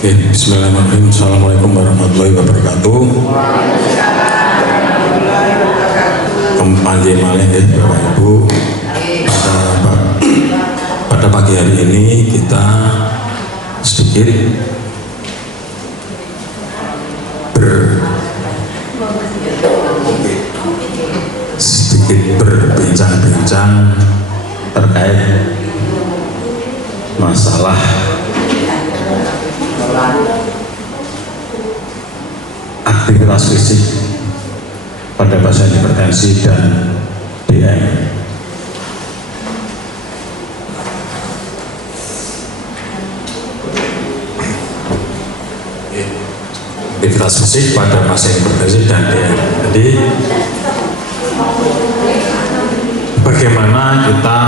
Bismillahirrahmanirrahim. Assalamualaikum warahmatullahi wabarakatuh. Kembali malih Bapak Ibu. Pada pagi hari ini kita sedikit berbincang-bincang terkait masalah aktivitas fisik pada pasien hipertensi dan DM. Aktivitas fisik pada pasien hipertensi dan DM. Jadi bagaimana kita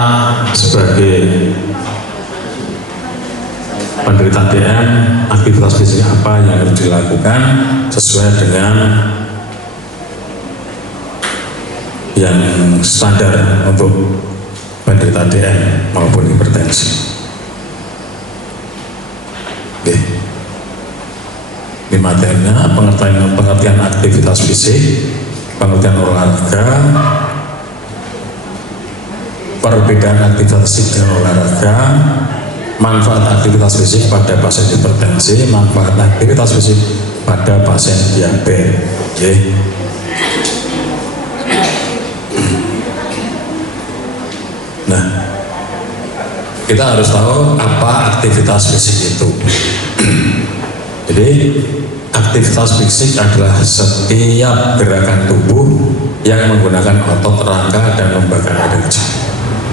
sebagai penderita DM, aktivitas fisik apa yang harus dilakukan sesuai dengan yang standar untuk penderita DM maupun hipertensi. Oke. Ini materinya pengertian aktivitas fisik, pengertian olahraga, perbedaan aktivitas fisik dan olahraga, manfaat aktivitas fisik pada pasien hipertensi, manfaat aktivitas fisik pada pasien diabetes. Okay. Nah, kita harus tahu apa aktivitas fisik itu. Jadi, aktivitas fisik adalah setiap gerakan tubuh yang menggunakan otot, rangka, dan lembaga energi.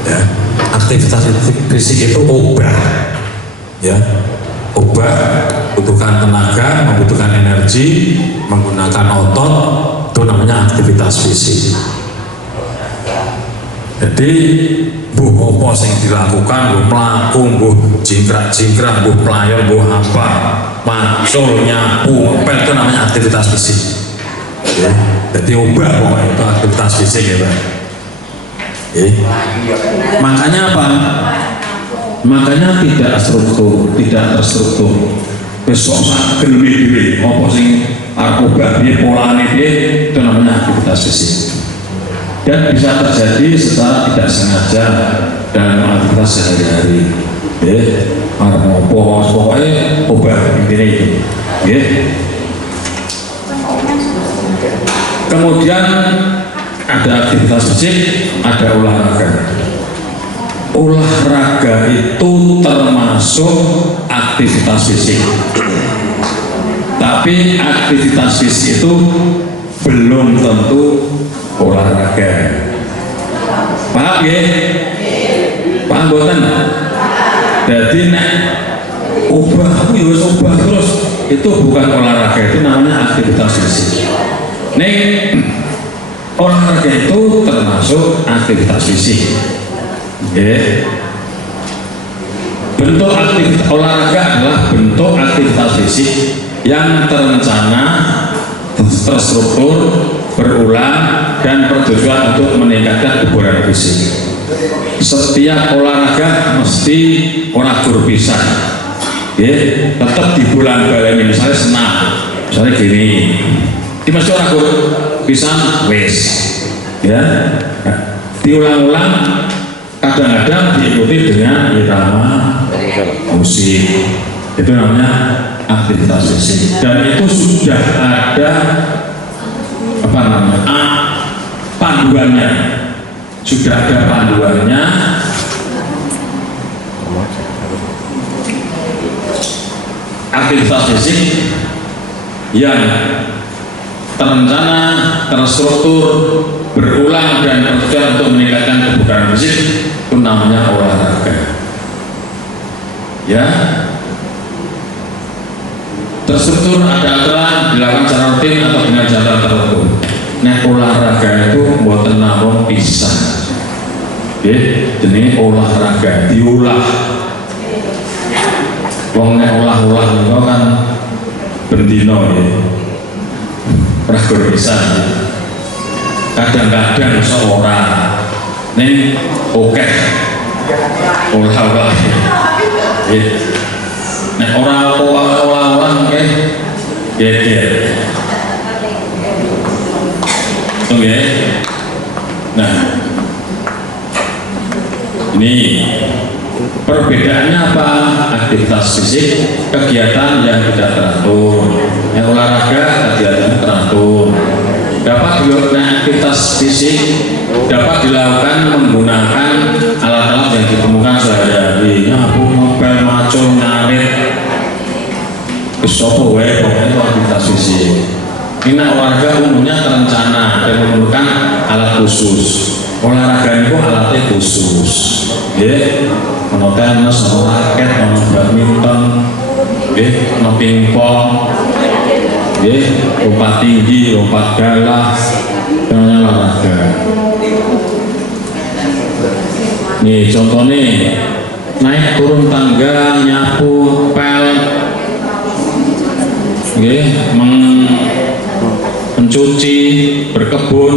Ya. Aktivitas fisik itu obah, ya, obah, membutuhkan tenaga, membutuhkan energi, menggunakan otot, itu namanya aktivitas fisik. Jadi buh apa yang dilakukan, buh melaku, buh jingkrak, buh pelayon, buh apa, macul, nyapu, ngepel, itu namanya aktivitas fisik. Ya. Jadi obah pokoknya itu aktivitas fisik, ya Pak. Makanya apa? Makanya tidak terstruktur. Besok gelmi-gelmi, apa sing arubah dia polane dia, itu namanya aktivitas fisik. Dan bisa terjadi secara tidak sengaja dalam aktivitas sehari-hari. Pokoknya obah intinya itu. Kemudian ada aktivitas fisik, ada olahraga. Olahraga itu termasuk aktivitas fisik. Tapi aktivitas fisik itu belum tentu olahraga. Paham ya? Paham boten? Jadi nek obah terus itu bukan olahraga, itu namanya aktivitas fisik. Nek olahraga itu termasuk aktivitas fisik. Bentuk aktivitas olahraga adalah bentuk aktivitas fisik yang terencana, terstruktur, berulang, dan bertujuan untuk meningkatkan kebugaran fisik. Setiap olahraga mesti ora gur pisan. Tetap di bulan baleni, misalnya senam, misalnya gini, ini mesti ora gur pisan wis, ya, diulang-ulang, kadang-kadang diikuti dengan irama musik, itu namanya aktivitas fisik. Dan itu sudah ada apa namanya panduannya, sudah ada panduannya. Aktivitas fisik yang terencana, terstruktur, berulang, dan bertujuan untuk meningkatkan kebugaran fisik, itu namanya olahraga. Ya, terstruktur, ada aturan, dilakukan secara rutin atau dengan cara tertentu. Nah, olahraga itu buatan namung pisan. Jadi olahraga diulah. Wong nek olah-olah itu kan bendino ya. Ragur pisan. Kadang-kadang seorang ning oke olah-olah. Nek ora sowan ke geger. Oke. Nah, ini perbedaannya apa? Aktivitas fisik, kegiatan yang tidak teratur, yang olahraga, kegiatan teratur. Dapat dilakukan aktivitas fisik, dapat dilakukan menggunakan alat-alat yang ditemukan sehari-hari. Nyapu, ngepel, macul, ngarit, kesopo wae, pokoknya itu aktivitas fisik. Ini olahraga umumnya terencana dan memerlukan alat khusus. Olahraga itu alatnya khusus, ya, ono tenis, ono raket, ono badminton, ya, ono pingpong, ya, lompat tinggi, lompat galah, namanya olahraga. Nih contohnya naik turun tangga, nyapu, pel, ya, mencuci, berkebun,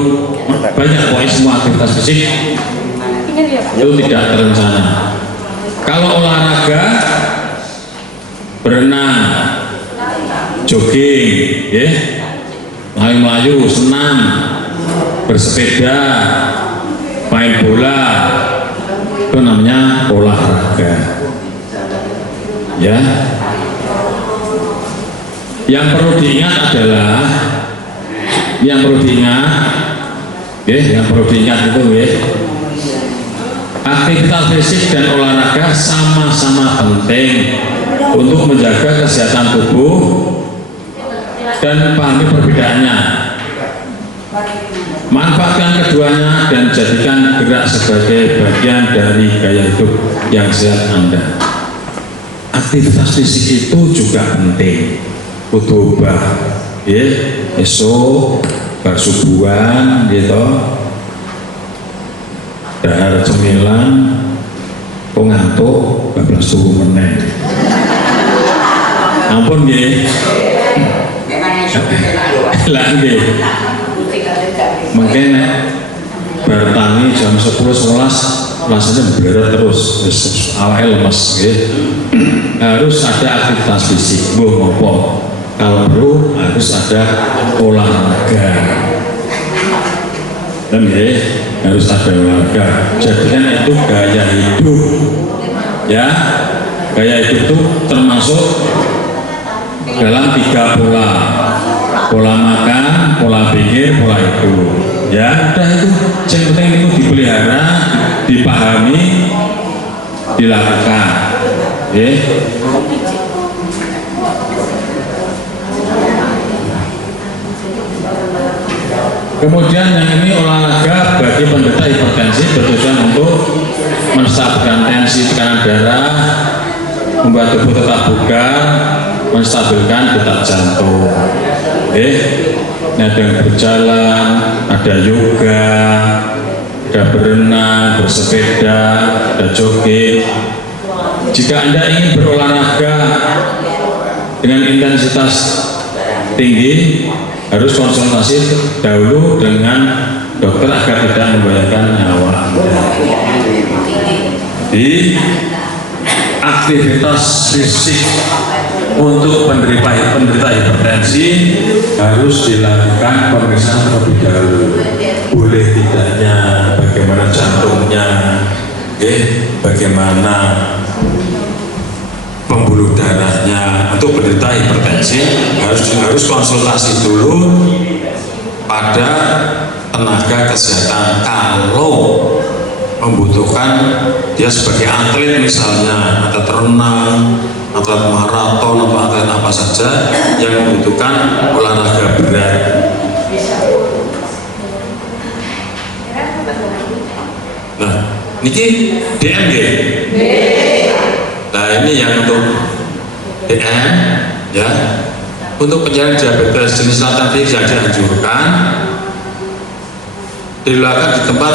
banyak pokoknya semua aktivitas fisik itu tidak terencana. Kalau olahraga, berenang, jogging, ya, melayu-melayu, senam, bersepeda, main bola, itu namanya olahraga. Ya, yang perlu diingat adalah yang perlu diingat itu ya, aktivitas fisik dan olahraga sama-sama penting untuk menjaga kesehatan tubuh dan pahami perbedaannya. Manfaatkan keduanya dan jadikan gerak sebagai bagian dari gaya hidup yang sehat Anda. Aktivitas fisik itu juga penting. Kudu ubah, ya, esok bersubuhan gitu, dahar cemilan, kok ngantuk, bablas turu meneh. Ampun nggih. Lah nggih. Mungkin bertangi jam 10-11 rasanya berat terus, awalnya lemes nggih. Harus ada aktivitas fisik, mbuh ngopo. Kalau perlu harus ada olahraga, dan harus ada olahraga. Jadikan itu gaya hidup, ya. Gaya hidup itu termasuk dalam 3 pola: pola makan, pola pikir, pola hidup. Ya, udah itu. Yang penting itu dipelihara, dipahami, dilakukan. Ya. Kemudian yang ini olahraga bagi penderita hipertensi bertujuan untuk menstabilkan tensi tekanan darah, membuat tubuh tetap bugar, menstabilkan detak jantung. Ada yang berjalan, ada yoga, ada berenang, bersepeda, ada jogging. Jika Anda ingin berolahraga dengan intensitas tinggi, harus konsultasi dahulu dengan dokter agar tidak membahayakan nyawa Anda. Di aktivitas fisik untuk penderita hipertensi harus dilakukan pemeriksaan terlebih dahulu. Boleh tidaknya, bagaimana jantungnya, bagaimana pembuluh darahnya. Untuk penderita hipertensi harus konsultasi dulu pada tenaga kesehatan. Kalau membutuhkan, dia sebagai atlet misalnya, atlet renang, atlet maraton, atau atlet apa saja yang membutuhkan olahraga berat. Nah, niki DM ya? Nah, ini yang untuk DM, ya, untuk penyakit diabetes jenis lantai yang dianjurkan dilakukan di tempat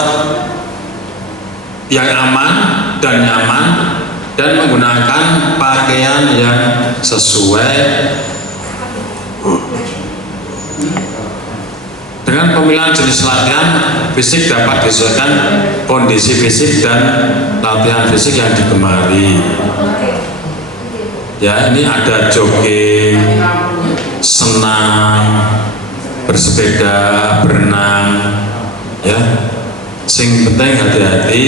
yang aman dan nyaman dan menggunakan pakaian yang sesuai. Dengan pemilihan jenis latihan fisik dapat disesuaikan kondisi fisik dan latihan fisik yang digemari. Ya, ini ada jogging, senam, bersepeda, berenang, ya. Sing penting hati-hati,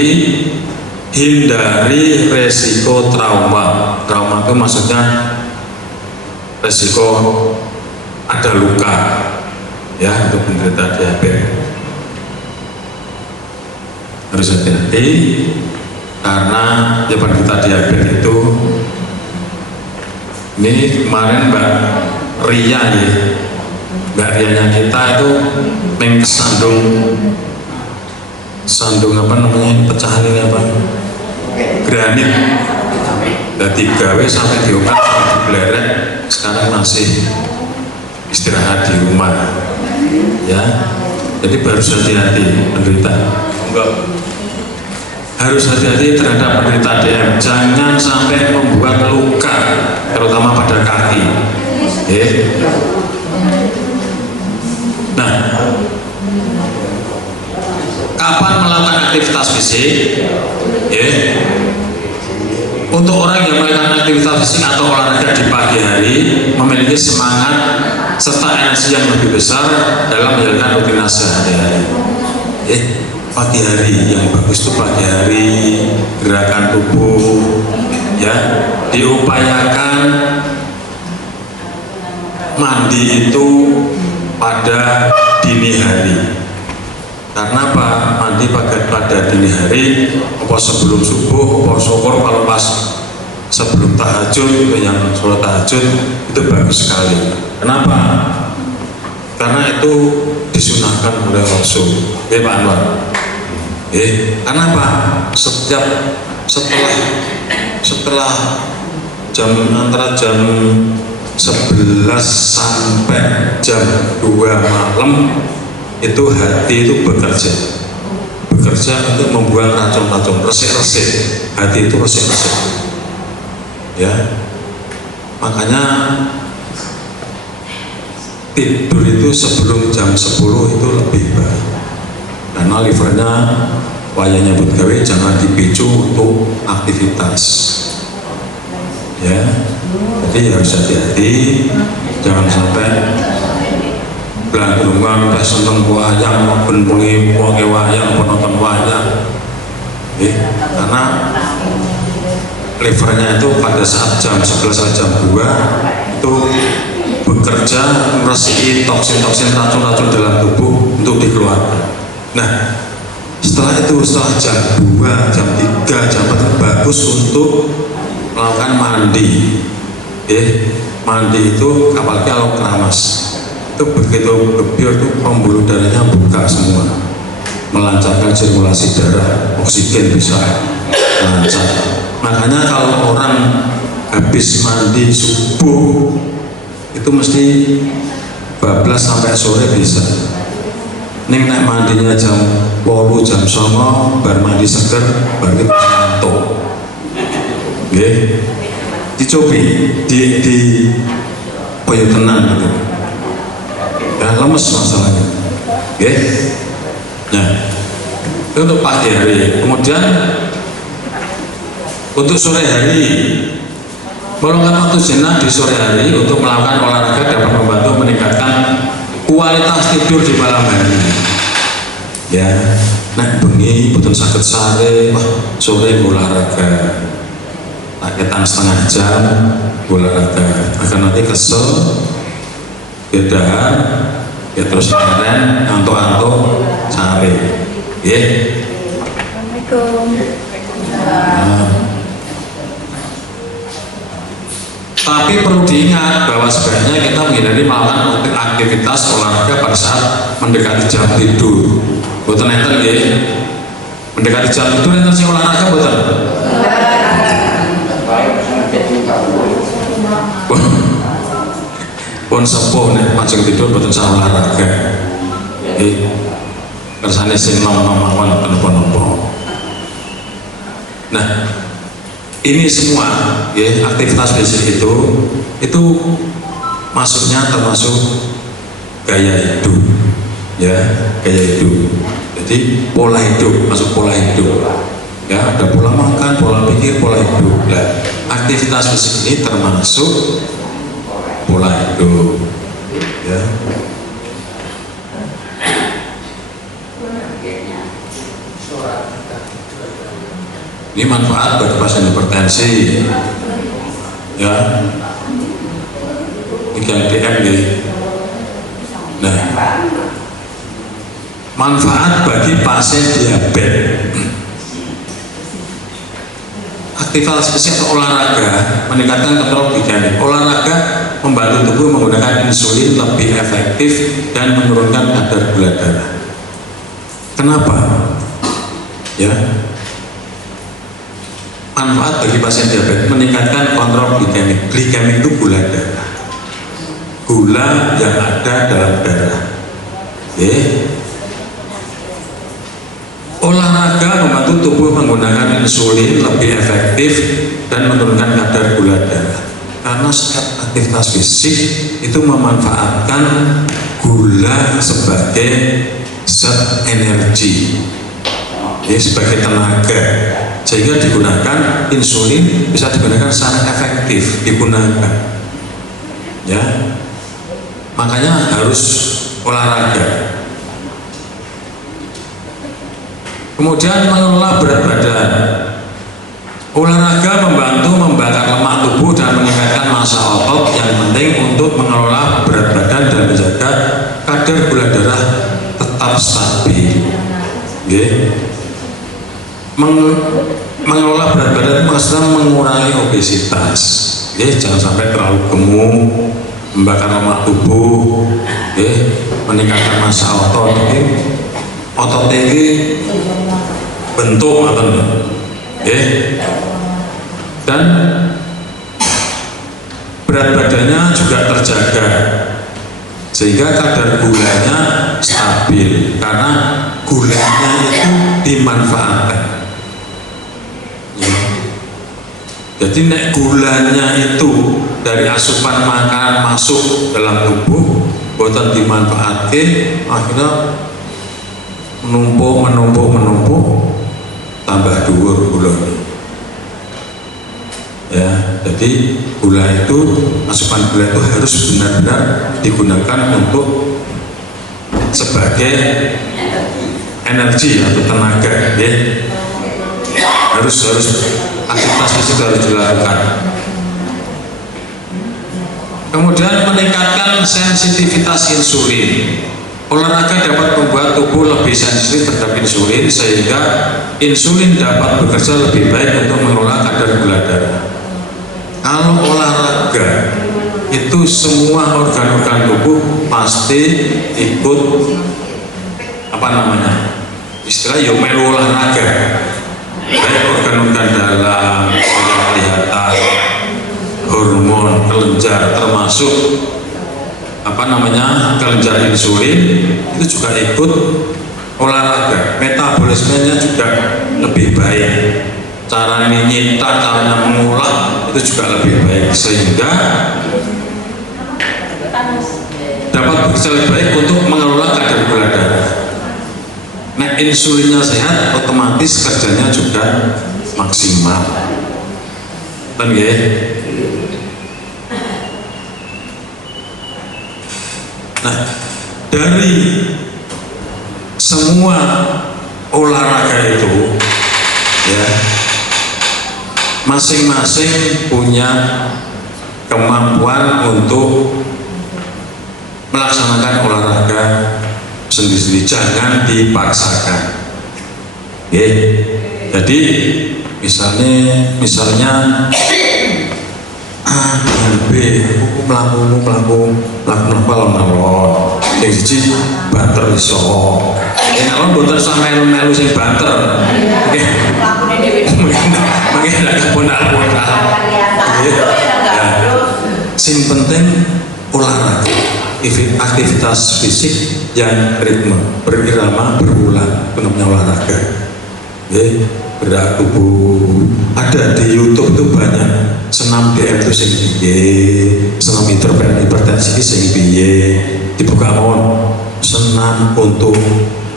hindari resiko trauma. Trauma itu maksudnya resiko ada luka, ya, untuk penderita diabetes. Harus hati-hati karena ya penderita diabetes itu ini kemarin Mbak Ria ya, Mbak Rianya kita itu sandung apa namanya, pecahan ini apa, granit, dari gawe sampai diobat sampai belerek, sekarang masih istirahat di rumah, ya. Jadi harus hati-hati penderita. Enggak. Harus hati-hati terhadap penderita DM, jangan sampai membuat luka, terutama pada kaki. Nah, kapan melakukan aktivitas fisik? Untuk orang yang melakukan aktivitas fisik atau olahraga di pagi hari memiliki semangat serta energi yang lebih besar dalam menjalankan rutinitas sehari-hari. Pagi hari yang bagus itu pagi hari, gerakan tubuh, ya, diupayakan mandi itu pada dini hari. Karena apa? Mandi pada dini hari, apa sebelum subuh, apa syukur kalau pas sebelum tahajud, yang sholat tahajud itu bagus sekali. Kenapa? Karena itu disunahkan oleh Rasul. Pak Anwar. Karena apa? Setelah antara jam 11 sampai jam 2 malam itu hati itu bekerja untuk membuang racun-racun, resik-resik. Hati itu resik-resik, ya. Makanya tidur itu sebelum jam 10 itu lebih baik, karena livernya wayanya buat gawe, jangan dipicu untuk aktivitas, ya. Jadi harus hati-hati, jangan sampai belantungan udah seneng wayang, benbengi wayang, penonton wayang, karena livernya itu pada saat jam 11 jam 2 itu bekerja meresiki toksin-toksin, racun-racun dalam tubuh untuk dikeluarkan. Nah, setelah jam 2, jam 3, jam 4 bagus untuk melakukan mandi. Mandi itu apalagi kalau keramas itu begitu gebyur itu pembuluh darahnya buka semua, melancarkan sirkulasi darah, oksigen bisa lancar. Makanya kalau orang habis mandi subuh itu mesti bablas sampai sore bisa. Ning nek mandinya jam 8 jam 9 bar mandi seger berarti ngantuk. Nggih. Dicobi di koyo tenang gitu. Ya lemes masalahnya. Nggih. Nah, itu untuk pagi hari. Kemudian untuk sore hari, meluangkan waktu jenak di sore hari untuk melakukan olahraga dapat membantu meningkatkan kualitas tidur di malam hari. Ya, nek bengi boten saged sare, sore olahraga. Taketan setengah jam olahraga, akan nanti kesel, beda, ya terus keren, ngantuk-ngantuk, sare. Assalamualaikum. Tapi perlu diingat bahwa sebaiknya kita menghindari melakukan aktivitas olahraga pada saat mendekati jam tidur. Boten enten nggih. Mendekati jam tidur enten sing olahraga boten? Pun sepuh nek pancing tidur boten sah olahraga. Kersane sing nom-nom mawon napa-napa. Nah, ini semua ya, aktivitas fisik itu masuknya termasuk gaya hidup, ya, gaya hidup. Jadi pola hidup, masuk pola hidup. Ya, ada pola makan, pola pikir, pola hidup. Nah, aktivitas fisik ini termasuk pola hidup. Ya. Ini manfaat bagi pasien hipertensi. Ya. Ini DM nih. Nah, manfaat bagi pasien diabetes. Aktivitas fisik atau olahraga meningkatkan kontrol glikemik. Olahraga membantu tubuh menggunakan insulin lebih efektif dan menurunkan kadar gula darah. Kenapa? Ya. Manfaat bagi pasien diabetes meningkatkan kontrol glikemik. Glikemik itu gula darah. Gula yang ada dalam darah. Olahraga membantu tubuh menggunakan insulin lebih efektif dan menurunkan kadar gula darah. Karena setiap aktivitas fisik itu memanfaatkan gula sebagai zat energi, sebagai tenaga, sehingga digunakan insulin bisa digunakan secara efektif digunakan. Ya, makanya harus olahraga. Kemudian mengelola berat badan. Olahraga membantu membakar lemak tubuh dan meningkatkan massa otot yang penting untuk mengelola berat badan dan menjaga kadar gula darah tetap stabil. Mengelola berat badan maksudnya mengurangi obesitas. Jangan sampai terlalu gemuk, membakar lemak tubuh, meningkatkan massa otot. Otot ini bentuk atau dan berat badannya juga terjaga sehingga kadar gulanya stabil karena gulanya itu dimanfaatkan. Jadi nek gulanya itu dari asupan makanan masuk dalam tubuh buatan dimanfaatkan, akhirnya menumpuk tambah dhuwur gulanya. Ya, jadi gula itu, asupan gula itu harus benar-benar digunakan untuk sebagai energi atau tenaga. Harus aktivitas fisik harus dilakukan. Kemudian meningkatkan sensitivitas insulin. Olahraga dapat membuat tubuh lebih sensitif terhadap insulin sehingga insulin dapat bekerja lebih baik untuk mengelola kadar gula darah. Kalau olahraga itu semua organ-organ tubuh pasti ikut istilah melu olahraga, baik organ-organ dalam, organ kelihatan, hormon, kelenjar termasuk kelenjar insulin itu juga ikut olahraga. Metabolismenya juga lebih baik, caranya nyita, caranya mengolah itu juga lebih baik sehingga dapat bekerja lebih baik untuk mengelola kadar gula darah. Nah, insulinnya sehat, otomatis kerjanya juga maksimal. Kan ya? Nah, dari semua olahraga itu ya masing-masing punya kemampuan untuk melaksanakan olahraga sendiri-sendiri, jangan dipaksakan. Jadi misalnya A dan B melaku alon-alon yang siji banter iso alon boten sampai melu sing banter mungkin ada ponal-ponal sing penting olahraga, aktivitas fisik yang ritme, berirama, berulang, itu namanya olahraga. Gerak tubuh ada di YouTube itu banyak. Senam DM itu sing piye, senam hipertensi sing piye, dibuka mawon senam untuk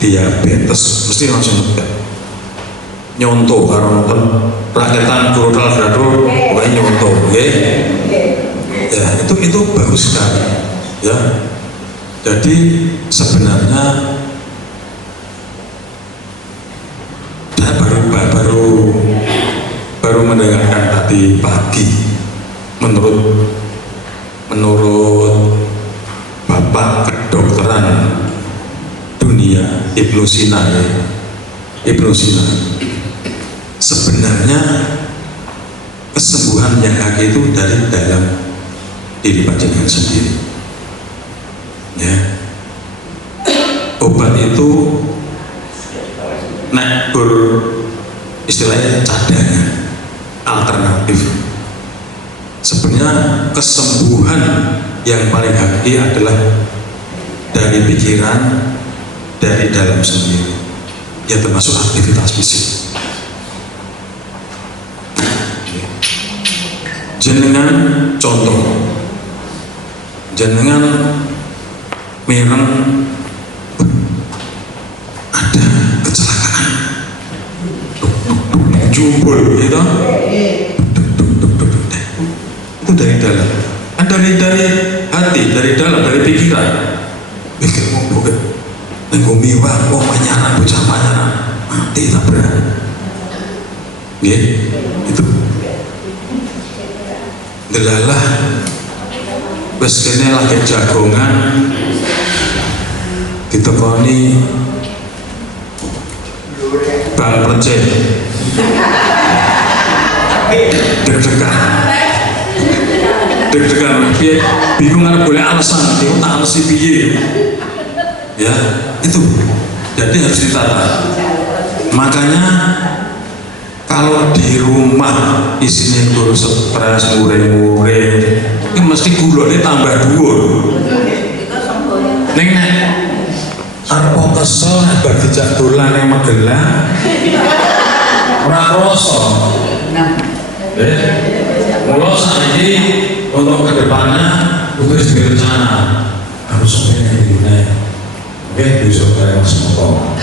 diabetes mesti langsung ngerti. nyontoh karo nonton rakyatan Grodal Gradul pokoknya nyontoh ya. Ya itu bagus sekali ya. Jadi sebenarnya saya baru mendengarkan tadi pagi menurut Bapak Kedokteran Dunia Ibnu Sina ya. Ibnu Sina sebenarnya kesembuhan yang hakiki itu dari dalam diri panjenengan sendiri ya. Obat itu istilahnya cadangan alternatif. Sebenarnya kesembuhan yang paling hakiki adalah dari pikiran, dari dalam sendiri ya, termasuk aktivitas fisik. Jenengan contoh, jenengan mereng ada kecelakaan jubul gitu, itu dari dalam, kan dari hati, dari dalam, dari pikiran. Pikir mau bukan nenggo miwah, mau panyaran, bocah panyaran, mati tak berani. Ya, itu. Delalah, wes kene lagi jagongan, ditekoni Bang Percet, deg-degan, bingung kan boleh alasan, dia tak alasi piye, ya itu. Jadi harus ditata. Makanya kalau di rumah isinya guru stres, muring-muring, ini mesti gulanya tambah dhuwur. Nek arep kesel nek bar dijak dolan ning Magelang ora krasa. Mula saiki untuk kedepannya harus direncana, harus sampai ini. Oke, bisa kalian Mas Moko.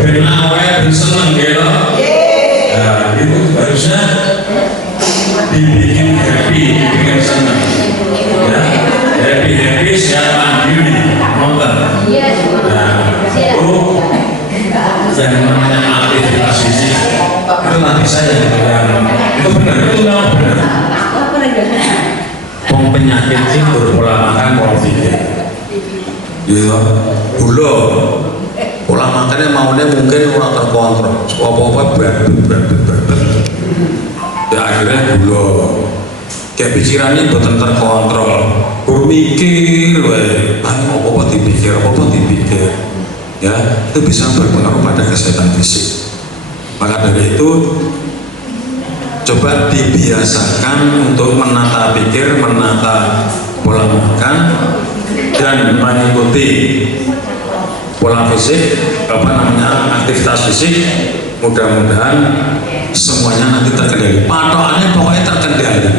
Benar wae seneng gitu. Nah, itu harusnya dibikin happy, dibikin senang. Ya, happy siap mandiri, nonton. Nah, itu yang namanya aktivitas fisik. Itu nanti saya yang itu benar, itu memang benar. Penyakit itu pola makan, pola pikir. Gitu, gula. Pola makannya maunya mungkin orang terkontrol, apa-apa berat. Ya akhirnya gula. Kayak pikirannya buatan terkontrol. Berpikir, apa-apa dipikir. Ya, itu bisa berpengaruh pada kesehatan fisik. Maka dari itu, coba dibiasakan untuk menata pikir, menata pola makan, dan mengikuti pola fisik, aktivitas fisik. Mudah-mudahan semuanya nanti terkendali. Patokannya pokoknya terkendali.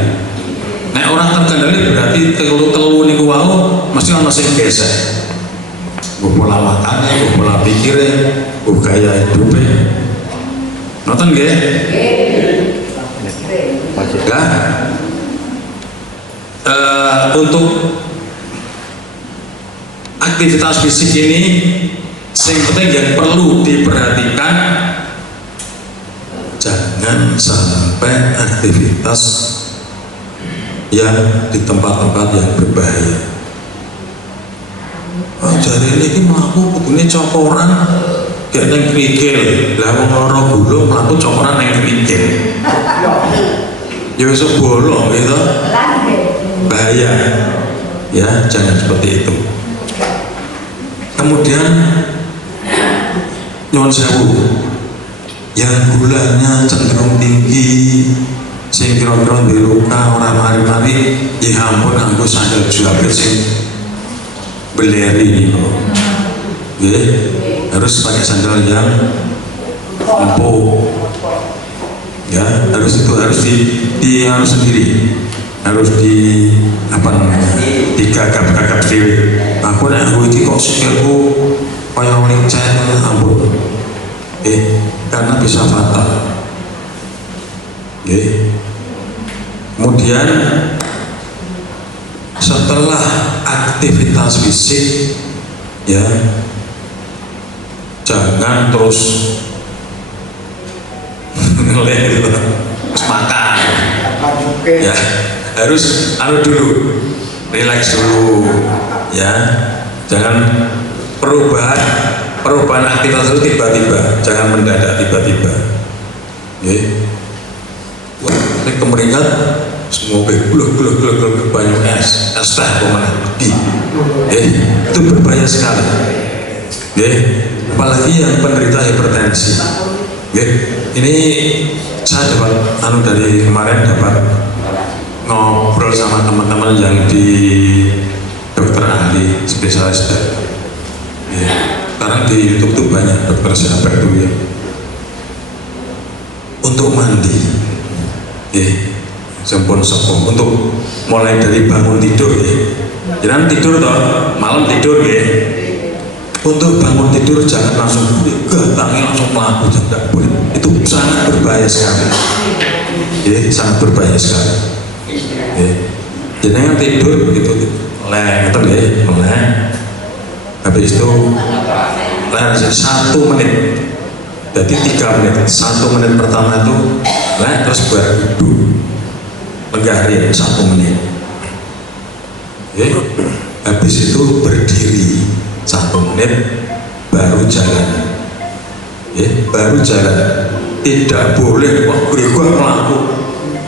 Nek orang terkendali berarti telu niku wau mesti ono sing gesek. Pola makannya, pola pikirnya, gaya hidupnya. Nonton nggih? Untuk aktivitas fisik ini yang penting yang perlu diperhatikan, jangan sampai aktivitas yang di tempat-tempat yang berbahaya. Jadi ini melaku kudune cokoran gak neng krikil, lah wong lara gula mlaku cokoran neng krikil. Ya wis bolong gitu. Bahaya. Ya, jangan seperti itu. Kemudian nyuwun sewu, yang gulanya cenderung tinggi, sing kira-kira di luka orang mari-mari, ya ampun aku sandal jabret sing beleri nih, ya harus pakai sandal yang empuk, ya harus harus sendiri, harus digagap-gagap sendiri. Aku ini kok sikilku kaya orang cat, ampun. karena bisa fatal. Oke. Kemudian setelah aktivitas fisik, ya jangan terus ngeleh gitu, terus makan, ya harus dulu, relax dulu, ya jangan perubahan aktivitas itu tiba-tiba, jangan mendadak tiba-tiba. Oke. Wah, ini kemeringat semua gulung banyak es teh kemana pergi, itu berbahaya sekali, apalagi yang penderita hipertensi. Ini saya dapat dari kemarin dapat ngobrol sama teman-teman yang di dokter ahli spesialis. Sekarang di YouTube tuh banyak dokter siapa itu ya, untuk mandi, sempun sepung, untuk mulai dari bangun tidur, jangan tidur toh, malam tidur, untuk bangun tidur jangan langsung tangi langsung melaku, tidak boleh, itu sangat berbahaya sekali, sangat berbahaya sekali. Jangan tidur gitu, melek, habis itu lari 1 menit, jadi 3 menit, 1 menit pertama itu terus berduduk legarin 1 menit, habis itu berdiri 1 menit, baru jalan, baru jalan, tidak boleh wah gue melaku.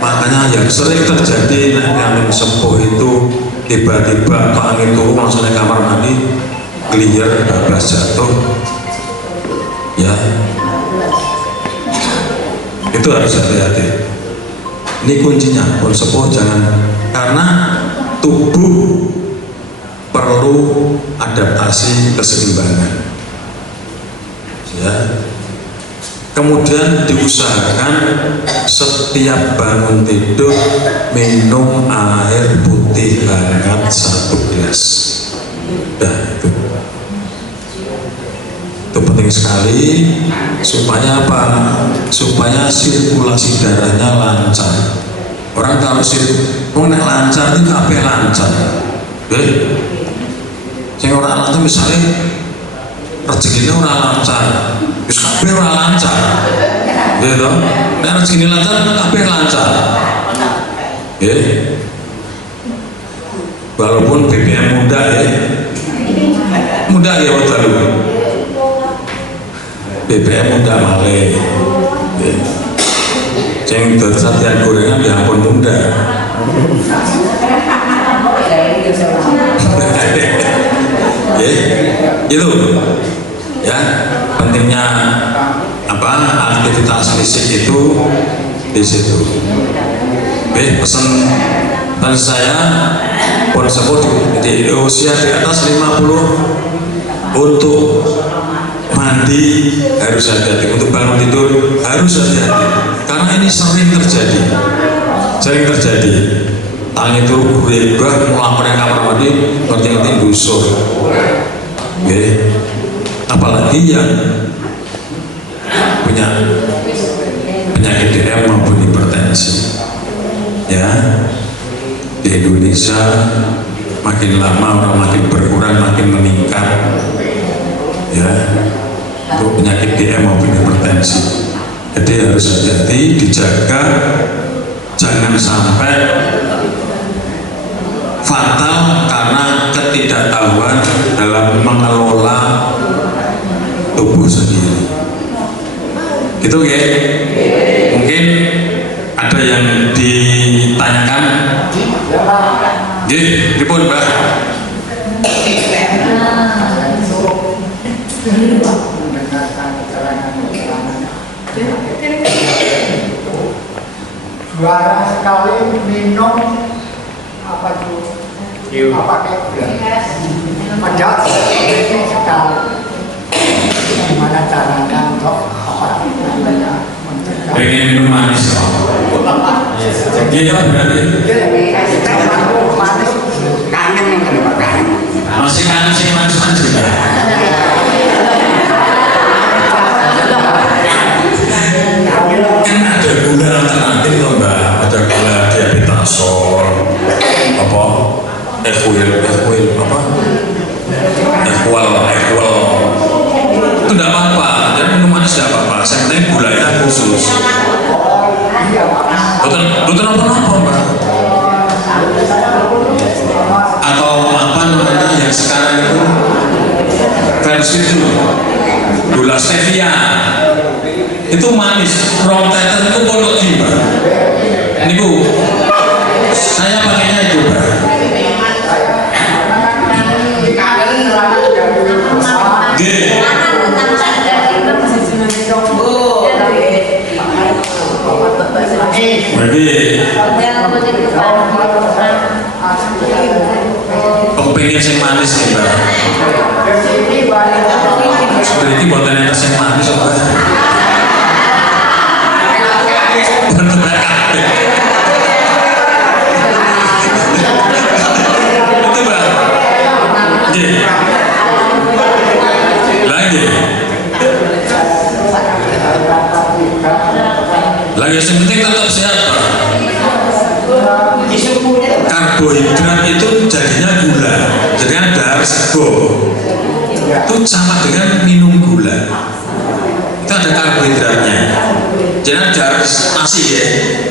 Makanya yang sering terjadi yang sepuh itu tiba-tiba angin turun langsung ke kamar mandi, geliar, bablas jatuh, ya itu harus hati-hati. Ini kuncinya, pun sepuh jangan, karena tubuh perlu adaptasi keseimbangan, ya. Kemudian diusahakan setiap bangun tidur minum air putih hangat 1 gelas. Itu penting sekali supaya apa? Supaya sirkulasi darahnya lancar. Orang kalau nek lancar itu kabeh lancar. Sing ora lancar misalnya rezekinya ora lancar, wis kabeh ora lancar. Ya toh? Nek rezekine lancar kabeh lancar. Walaupun BBM muda ya betul. BBM muda malih. Ceng latihan gorengan ya ampun muda. Itu ya pentingnya apa aktivitas fisik itu di situ. Pesan dari saya pun sebut di usia di atas 50 untuk mandi harus hati-hati, untuk bangun tidur harus hati-hati, karena ini sering terjadi. Tangan itu berubah melakukan kamar mandi, ngerti-ngerti busur. Apalagi yang punya penyakit DM maupun hipertensi, ya. Di Indonesia makin lama orang makin berkurang, makin meningkat, ya, untuk penyakit DM maupun hipertensi. Jadi harus hati-hati, dijaga, jangan sampai fatal karena ketidaktahuan dalam mengelola tubuh sendiri. Gitu ya. Mungkin ada yang ditanyakan. Dipun Mbak. Juara sekali minum apa itu? Apa kayak pajak ini sekali. Gimana caranya untuk apa namanya? Pengen minum manis. Iya berarti. Kangen yang kedua kangen. Masih kangen sih manis juga. equal. Itu tidak apa-apa, jadi minum manis tidak apa-apa. Yang penting gulanya khusus. Betul apa-apa, Pak? Atau apa namanya yang sekarang itu versi itu gula stevia itu manis, rom tetes itu pondok jiwa. Ini bu, saya pakainya itu, Pak. G. Pengen sing manis nih, Mbak. Seperti buatan yang sing manis, Mbak. Itu, Mbak. J. Lagi. Lagi yang penting tetap sehat, Pak. Karbohidrat itu jadinya gula, jadinya darah sego itu sama dengan minum gula. Itu ada karbohidratnya. Jadi darah nasi ya,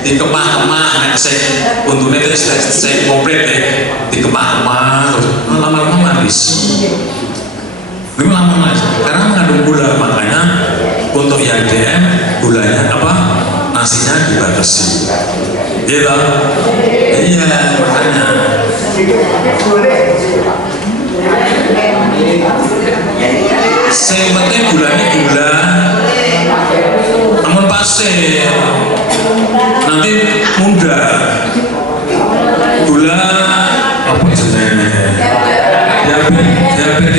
dikemah-kemah, untungnya itu saya komplit ya, dikemah-kemah, terus lama-lama manis. Ini lama manis, karena mengandung gula, makanya untuk yang DM gulanya apa? Nasinya dibatasi. Gitu? Iya, makanya. Yang penting gulanya gula, namun pasir, nanti muda. Gula apa sebenarnya?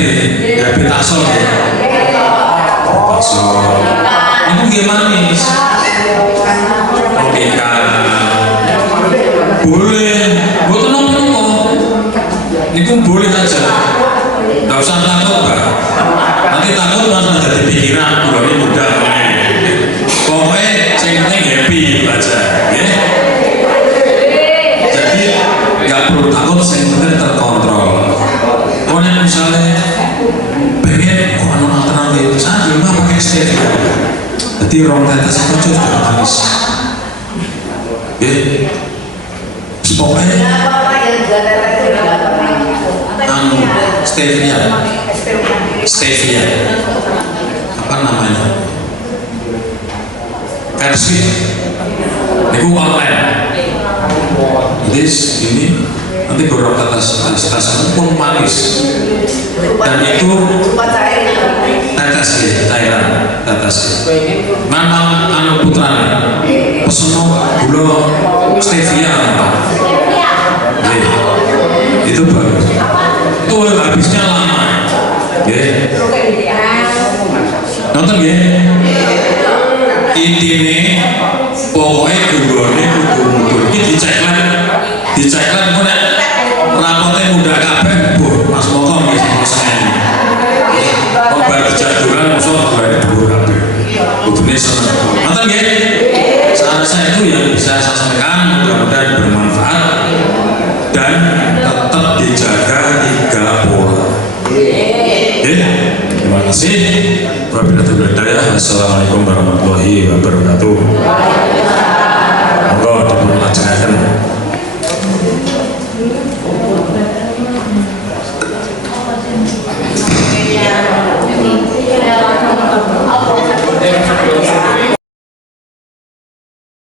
Diabetes asal. Itu gimana nih? Oke kan, boleh, buat nopo. Ini pun boleh aja, nggak usah takut, Pak. Nanti takut malah jadi pikiran, bulannya mudah. Pokoknya yang penting happy aja, ya. Jadi nggak perlu takut, yang penting terkontrol. Pokoknya misalnya pengen, anu alternatif, saya di rumah pakai stevia. Jadi rom tetes itu sudah manis. Pokoknya stevia apa namanya versi itu online. Jadi ini nanti beberapa tas pun manis dan itu tetes ya, cairan tetes. Mana anu putra pesono gula stevia itu bagus. Itu habisnya lama. Nonton ya. Intinya pokoknya gulanya kudu mudur. Ini diceklan pun rapotnya mudah kabeh, Bu. Mas Moko nggih seneng. Obat jadwal musuh gulanya dhuwur kabeh. Kudune seneng. Nonton nggih. Saya itu yang bisa saya sampaikan, mudah-mudahan bermanfaat dan tetap dijaga 3 pola. Terima kasih. Wabillahi taufiq. Assalamualaikum warahmatullahi wabarakatuh. Monggo